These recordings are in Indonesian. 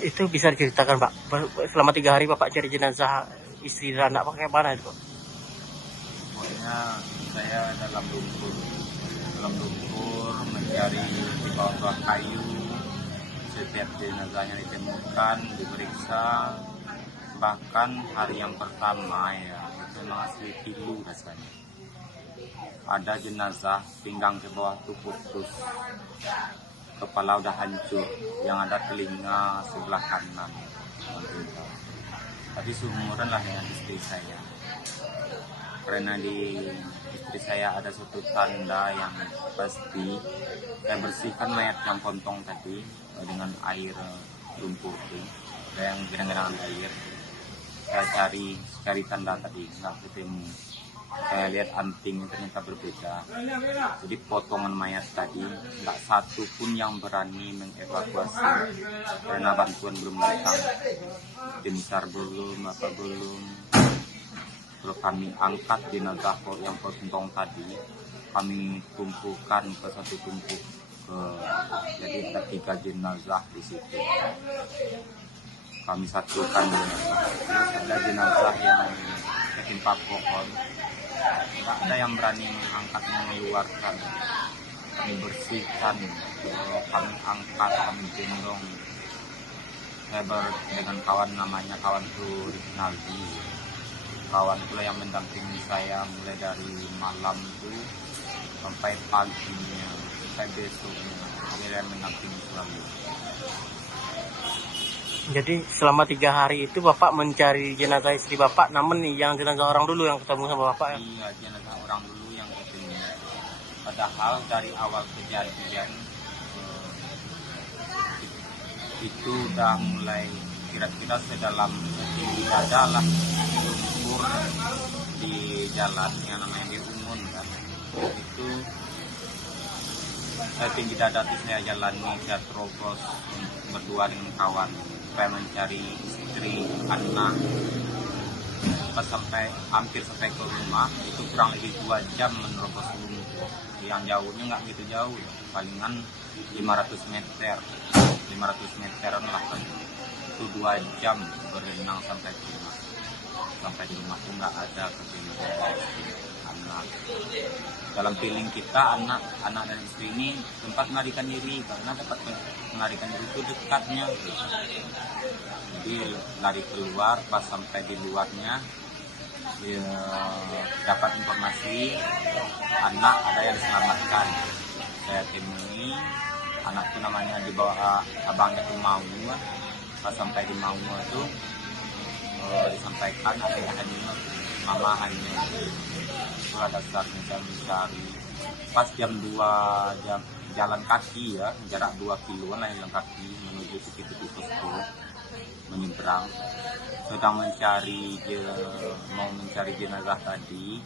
Itu bisa diceritakan Pak, selama 3 hari Bapak cari jenazah istri dan anak pakai mana itu Pak? Pokoknya saya dalam lumpur mencari di bawah kayu. Setiap jenazahnya ditemukan, diperiksa. Bahkan hari yang pertama ya itu memang asli pilu rasanya. Ada jenazah pinggang ke bawah tuh putus, kepala udah hancur, yang ada telinga sebelah kanan. Tapi seumuran lah dengan istri saya. Karena di istri saya ada suatu tanda yang pasti, saya bersihkan mayat yang pontong tadi dengan air lumpur itu, yang genangan air. Saya cari tanda tadi, nggak ketemu. Saya lihat antingnya ternyata berbeda. Jadi potongan mayat tadi nggak satu pun yang berani mengevakuasi karena bantuan belum datang. Tim SAR belum, apa belum. Kalau kami angkat jenazah yang pontong tadi, kami kumpulkan ke satu tumpuk. Jadi ada 3 jenazah di situ. Kami satukan jenazah. Terus ada jenazah yang ketimpa pohon. Tidak ada yang berani mengangkat, mengeluarkan. Kami bersihkan, kami angkat, kami gendong. Saya dengan kawan namanya kawan itu Rinaldi. Kawan pula yang mendampingi saya mulai dari malam itu sampai paginya, sampai besoknya. Dia mendampingi selalu. Jadi selama 3 hari itu Bapak mencari jenazah istri Bapak, namun nih yang jenazah orang dulu yang ketemu sama Bapak ya? Iya, jenazah orang dulu yang ketemu. Padahal dari awal kejadian itu udah mulai kira-kira sedalam setinggi dada lah lumpur di jalan yang namanya di Umun kan. Itu setinggi dada itu saya jalani, saya terobos berdua dengan kawan supaya mencari istri, anak. Pas hampir sampai ke rumah itu kurang lebih 2 jam menerobos lumpur. Yang jauhnya nggak gitu jauh, palingan 500 meteran lah kan. Itu 2 jam berenang sampai ke rumah. Sampai di rumah itu nggak ada kepikiran anak. Dalam feeling kita anak dan istri ini sempat melarikan diri karena dapat melarikan diri itu dekatnya. Jadi lari keluar, pas sampai di luarnya ya, dapat informasi anak ada yang diselamatkan. Saya temui anak itu namanya dibawa abangnya ke Mau. Pas sampai di Mau itu disampaikan ayahnya, mama hanya itu ada dasarnya saya mencari. Pas jam 2 jam jalan kaki ya, jarak 2 kiloan lah jalan kaki menuju ke titik itu menyeberang. Sedang mau mencari jenazah tadi,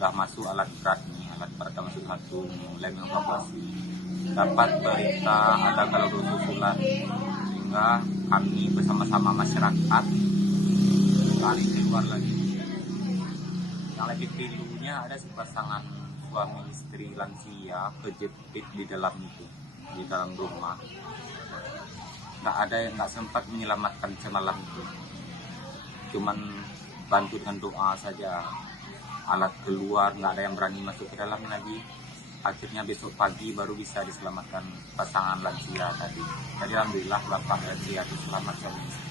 udah masuk alat berat nih, alat berat masuk 1 mulai mengevakuasi. Dapat berita ada kalau susulan, sehingga kami bersama-sama masyarakat lari keluar lagi. Yang lebih pilunya ada sepasangan suami istri lansia kejepit di dalam rumah. Nggak sempat menyelamatkan semalam itu. Cuman bantu dengan doa saja. Alat keluar, nggak ada yang berani masuk ke dalam lagi. Akhirnya besok pagi baru bisa diselamatkan pasangan lansia tadi. Jadi alhamdulillah bapak lansia itu selamat suami istri.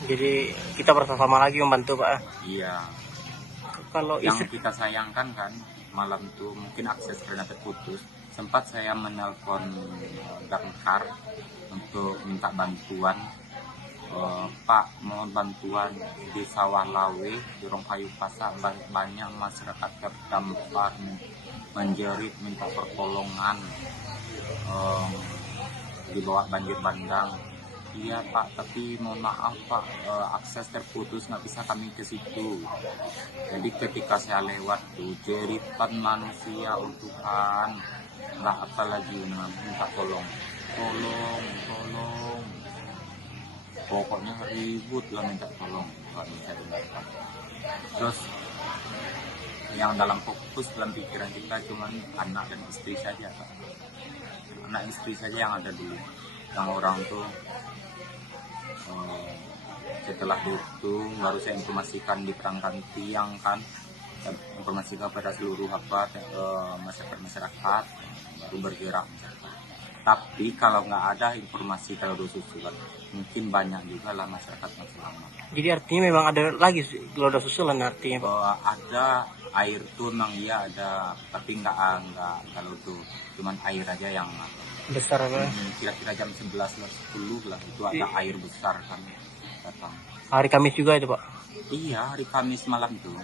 Jadi kita bersama lagi membantu Pak. Iya. Kalau yang kita sayangkan kan malam itu mungkin akses karena terputus. Sempat saya menelpon damkar untuk minta bantuan. Pak, mohon bantuan di Sawah Lawe, di Rongkayu Pasar, banyak masyarakat terdampak menjerit minta pertolongan dibawa banjir bandang. Iya Pak, tapi mohon maaf Pak, akses terputus, nggak bisa kami ke situ. Jadi ketika saya lewat tuh jeritan manusia Tuhan, nggak apa lagi minta tolong. Pokoknya ribut lah minta tolong, nggak bisa dengarkan. Terus yang dalam fokus dalam pikiran kita cuma anak dan istri saja Pak. Anak istri saja yang ada dulu, yang orang tuh Setelah itu baru saya informasikan di perangkat tiang kan, saya informasikan pada seluruh masyarakat baru bergerak. Tapi kalau nggak ada informasi kalau ada susulan, mungkin banyak juga lah masyarakat yang selamat. Jadi artinya memang ada lagi kalau ada susulan artinya Pak. Ada air tuh memang iya ada, tapi nggak kalau tuh cuman air aja yang Besar apa? kira-kira jam 11 lah 10 lah itu ada air besar kan datang. Hari Kamis juga itu Pak. Iya, hari Kamis malam tuh.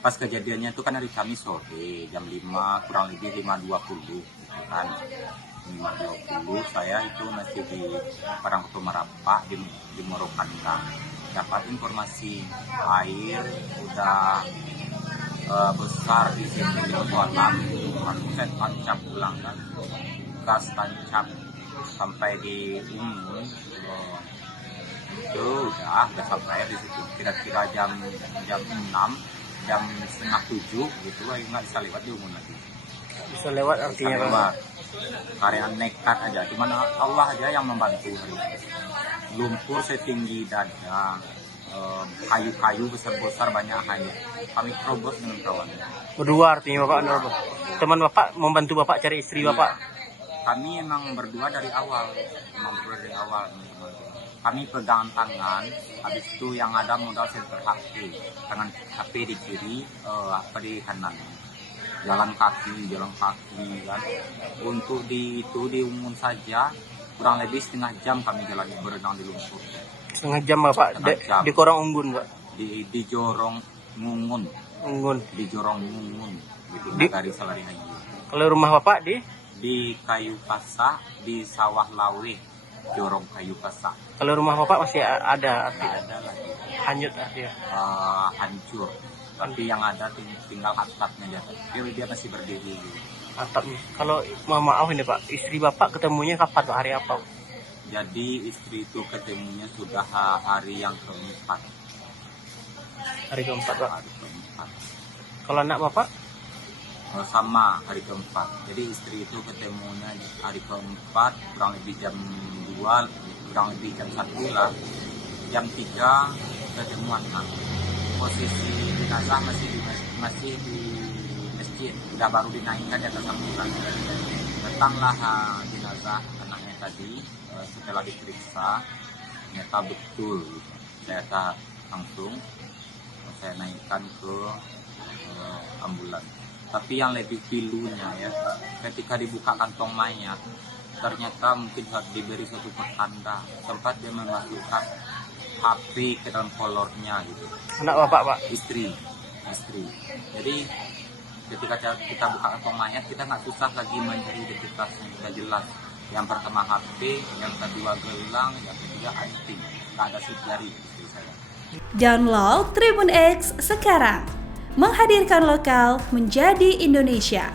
Pas kejadiannya itu kan hari Kamis sore jam 5 kurang lebih 5.20 gitu kan. 5.20 saya itu masih di Parangkutu Merapak di Morokandang. Dapat informasi air udah besar di sini di Malam. Saya tancap pulang kan. Gas tancap sampai di Umun. Itu udah sampai di situ kira-kira jam 6 jam setengah 7 gitu nggak bisa lewat di Umun lagi. Bisa lewat artinya lewat karya nekat aja, cuman Allah aja yang membantu. Lumpur setinggi dada, kayu-kayu besar-besar banyak hanya kami terobos dengan kawan. Berdua artinya Bapak, teman Bapak membantu Bapak cari istri Bapak. Kami emang berdua dari awal, Kami pegang tangan, habis itu yang ada modal senter HP, tangan HP di kiri, di kanan. Jalan kaki kan. Untuk di Umun saja kurang lebih setengah jam kami jalan berenang di lumpur. Setengah jam Bapak di Korong Unggun Pak. Di Jorong Ngungun. Di Jorong Ngungun gitu dari Salarihayu. Kalau rumah Bapak di Kayu Pasa, di Sawah Lawe, Jorong Kayu Pasa. Kalau rumah Bapak masih ada ada lagi. Hanyut artinya. Hancur. Tapi yang ada tinggal atapnya dia masih berdiri. Atapnya. Kalau maaf ini Pak, istri Bapak ketemunya kapan Pak? Hari apa? Jadi istri itu ketemunya sudah hari yang keempat. Hari keempat Pak. Hari keempat. Kalau anak Bapak? Sama hari keempat. Jadi istri itu ketemunya hari keempat kurang lebih jam 2, kurang lebih jam 1 lah. Jam 3 ketemuan kan. Posisi jenazah masih di masjid, udah baru dinaikkan di atas ambulan. Datanglah jenazah anaknya tadi, setelah diperiksa ternyata betul, ternyata langsung saya naikkan ke ambulan. Tapi yang lebih pilunya ya, ketika dibuka kantong mayat, ternyata mungkin diberi suatu pertanda, sempat dia memasukkan HP ke dalam kolornya gitu. Anak Bapak Pak? Istri. Jadi ketika kita buka kantong mayat, kita nggak susah lagi mencari identitasnya, sudah jelas. Yang pertama HP, yang kedua gelang, yang ketiga anting. Nggak ada sidik jari istri saya. Download Tribun X sekarang, menghadirkan lokal menjadi Indonesia.